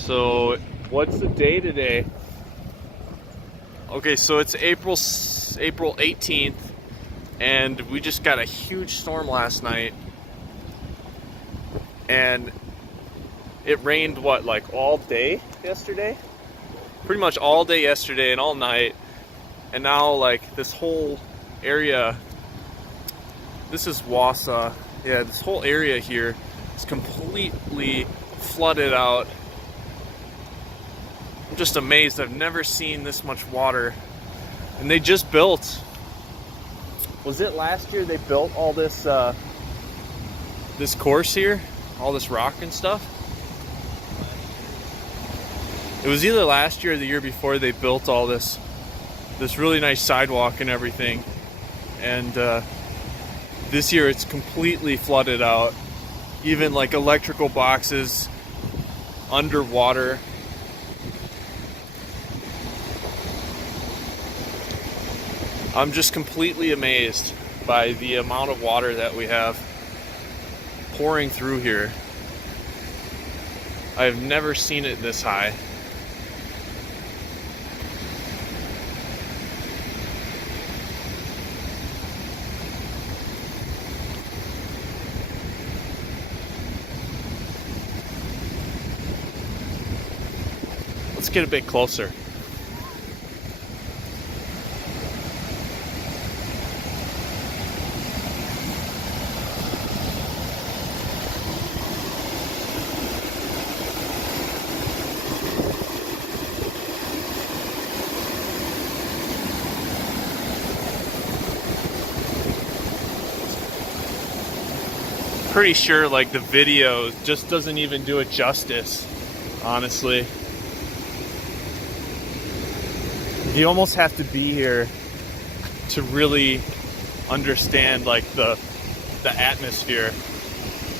So, what's the day today? Okay, so it's April 18th, and we just got a huge storm last night, and it rained like all day yesterday? Pretty much all day yesterday and all night, and now like this whole area, this is Wausau, yeah, this whole area here is completely flooded out. I'm just amazed. I've never seen this much water. And they just built, was it last year they built all this this course here? All this rock and stuff? It was either last year or the year before they built all this really nice sidewalk and everything. And this year it's completely flooded out. Even like electrical boxes underwater. I'm just completely amazed by the amount of water that we have pouring through here. I've never seen it this high. Let's get a bit closer. Pretty sure like the video just doesn't even do it justice, honestly. You almost have to be here to really understand like the atmosphere,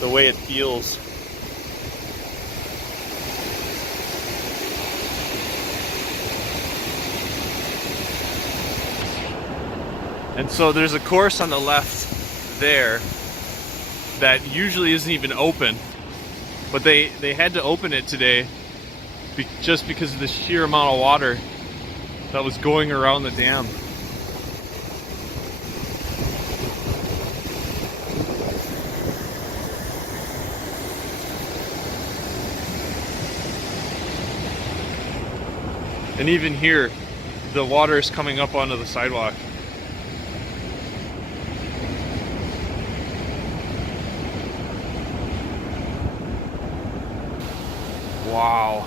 the way it feels. And so there's a course on the left there that usually isn't even open, but they had to open it today just because of the sheer amount of water that was going around the dam. And even here, the water is coming up onto the sidewalk. Wow.